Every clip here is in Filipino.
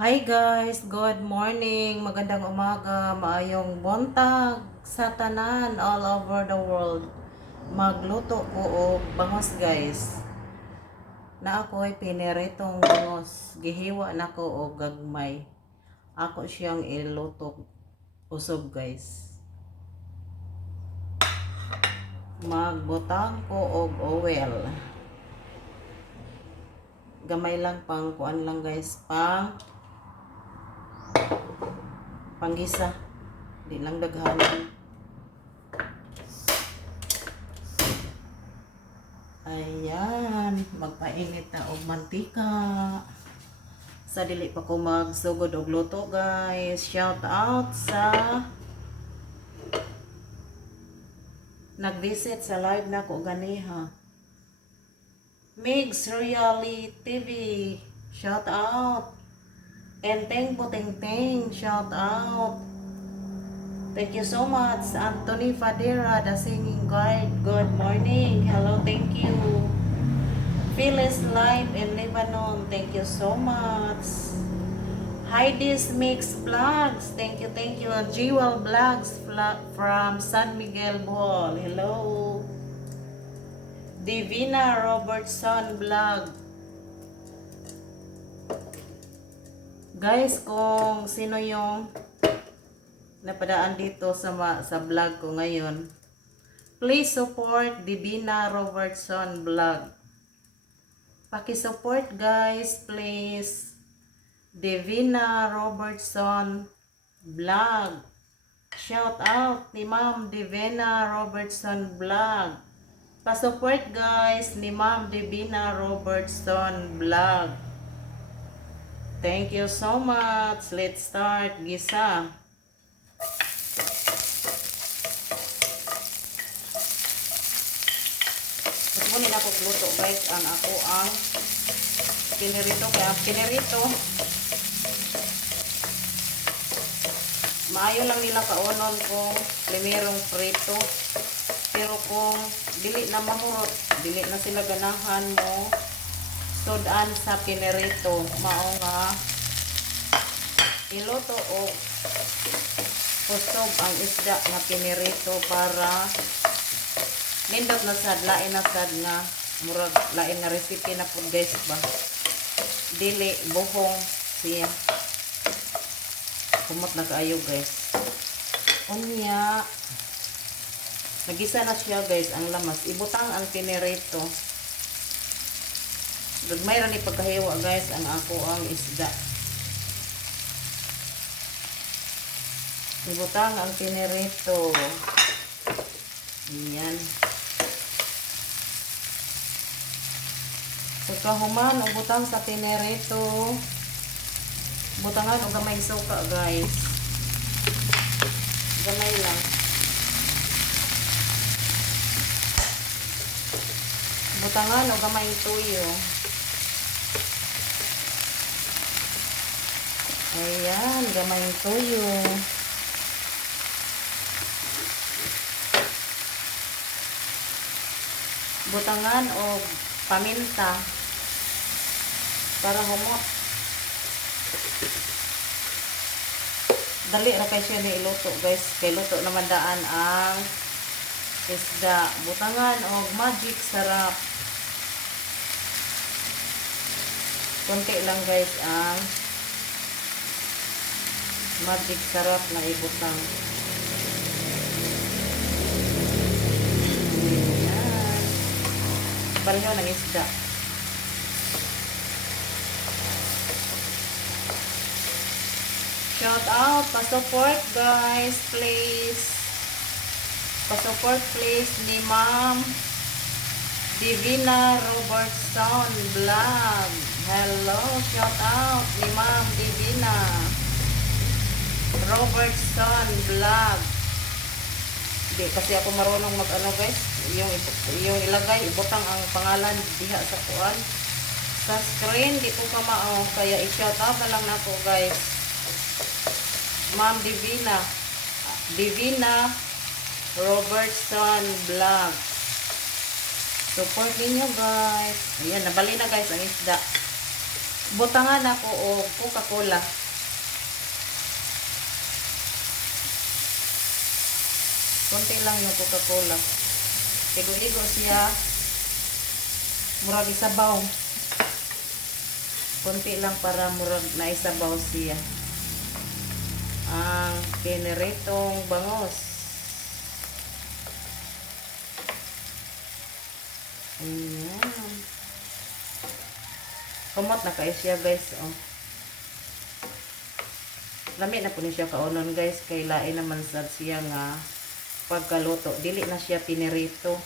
Hi guys, good morning, magandang umaga, maayong buntag sa tanan all over the world. Magluto ko og bangos guys. Na ako'y piniritong bangos, gihiwa na ko og gagmay. Ako siyang iluto usog guys. Magbutang ko og oil. Gamay lang pang kuan lang guys, panggisa. Di lang daghanan. Ayan, magpainit na og mantika. Sa dili pa ko magsugod og luto guys. Shout out sa nag-visit sa live na ko ganiha. Migs Reality TV. Shout out. Enteng Poteng-teng. Shout out. Thank you so much, Anthony Fadera, the singing guide. Good morning. Hello, thank you. Phyllis Live in Lebanon. Thank you so much. Heidi's Mix Vlogs. Thank you, thank you. Jewel Vlogs from San Miguel, Bohol. Hello. Divina Robertson Vlog. Guys, kung sino yung napadaan dito sa vlog ko ngayon, please support Divina Robertson Vlog. Paki-support guys, please. Divina Robertson Vlog. Shout out ni Ma'am Divina Robertson Vlog. Pa-support guys ni Ma'am Divina Robertson Vlog. Thank you so much. Let's start gisa. Muna na ako luto guys ang ako ang pinirito. Kaya pinirito maayo lang nila kaunon kung primerong prito, pero kung dili na mahurot, dili na sila ganahan mo sudan sa pinirito, mao nga iluto o kusog ang isda na pinirito para nindot na sad, lain na sad nga murag lain nga recipe na po guys ba, dili buhong siya kumot na kaayo guys. Unya nagisa na siya guys ang lamas, ibutang ang pinirito. Gagmay ra ni pagkahiwa guys ang ako ang isda, ibutang ang pinirito. Ayan. Pagkahuman, ubutang sa pinirito. Butangan o gamay suka guys. Gamay lang. Butangan o gamay tuyo. Ayan, gamay tuyo. Butangan o paminta para humot. Dali ra kay siya ni iluto guys, kay luto naman daan ang isda. Butangan og magic sarap. Konti lang guys ang magic sarap na ibutang. Ayan. Pareho ng isda. Shout out, pa-support guys, please. Pa-support please ni Ma'am Divina Robertson Vlog. Hello, shout out ni Ma'am Divina Robertson Vlog. Hindi kasi ako marunong mag-ano guys, yung ilagay, ibutang ang pangalan diha sa kuan. Sa screen, di ko ka mao, kaya i-shout out na lang nako guys. Ma'am Divina Robertson Vlog. Support ninyo guys. Ayan, nabali na guys ang isda. Butangan ako og Coca-Cola. Konti lang yung Coca-Cola. Igo-igo siya. Murag isabaw. Konti lang para murag na isabaw siya. Ang pineritong bangos. Ayan. Kumot na kayo siya guys. Oh. Lami na po niya siya kaunon guys. Kay lain naman sad siya nga pagkaluto. Dili na siya pinirito.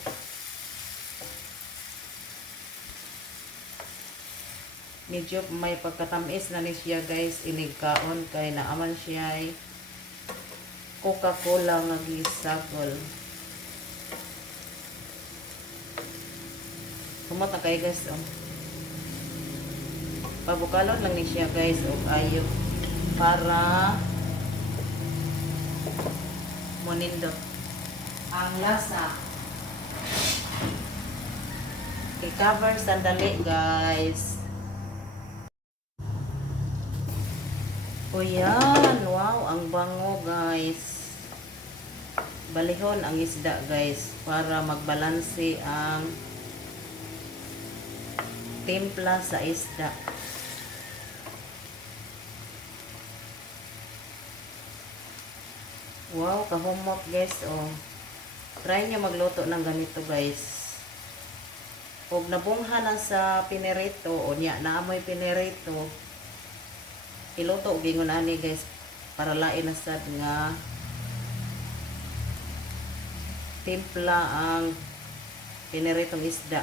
Medyo may pagkatamis na ni siya guys. Inigkaon kay naaman siya ay Coca-Cola nga gisagol. Kumot na kayo guys. Oh. Pabukalon lang ni siya guys o ayo para monindot ang lasa. I-cover sandali guys. O yan, wow, ang bango guys. Balihon ang isda guys para magbalanse ang timpla sa isda. Wow, kahumot guys, oh. Try nyo magluto ng ganito guys. Huwag nabungha na sa pinirito, o niya, naamoy pinirito. Iluto, gingon ani guys, para lain na sad nga timpla ang piniritong isda.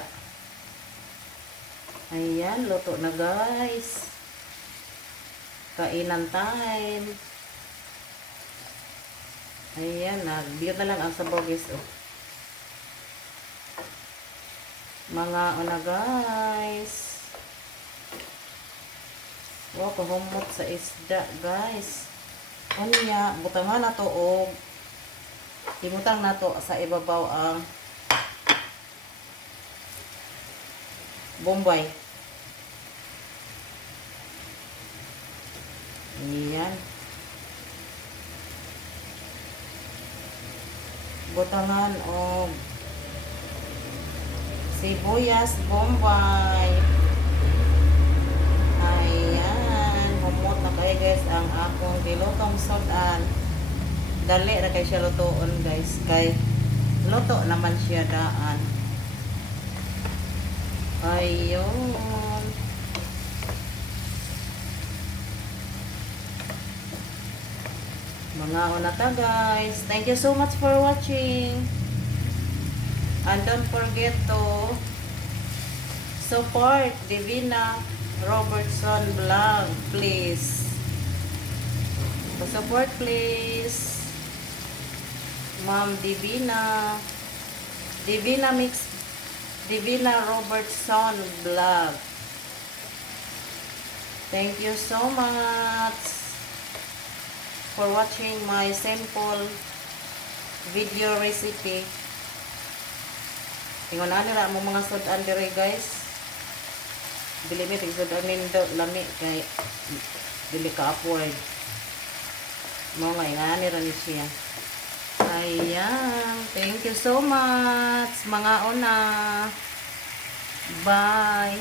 Ayan, luto na guys. Kainan time. Ayan, bigyan na lang ang sabaw guys. Oh. Mga una guys. Wow, kahumot sa isda guys. Unya, butangan na to o timutang na to sa ibabaw ang bombay. Ayan. Butangan o sibuyas bombay. Ayan, humot na kayo guys ang akong dilutong sudan. Dali na kayo siya lutoon guys. Kay luto naman siya daan. Ayun. Mga unata guys. Thank you so much for watching. And don't forget to support Divina Robertson Vlog, please. Support please. Ma'am Divina. Divina Robertson Vlog. Thank you so much for watching my simple video recipe. Tingon na nila mo mga sudan dire guys. Bili mi tig sudan nindo lami kay dili ka afford. Mo nga ingani ra ni siya. Ayan, thank you so much mga una. Bye.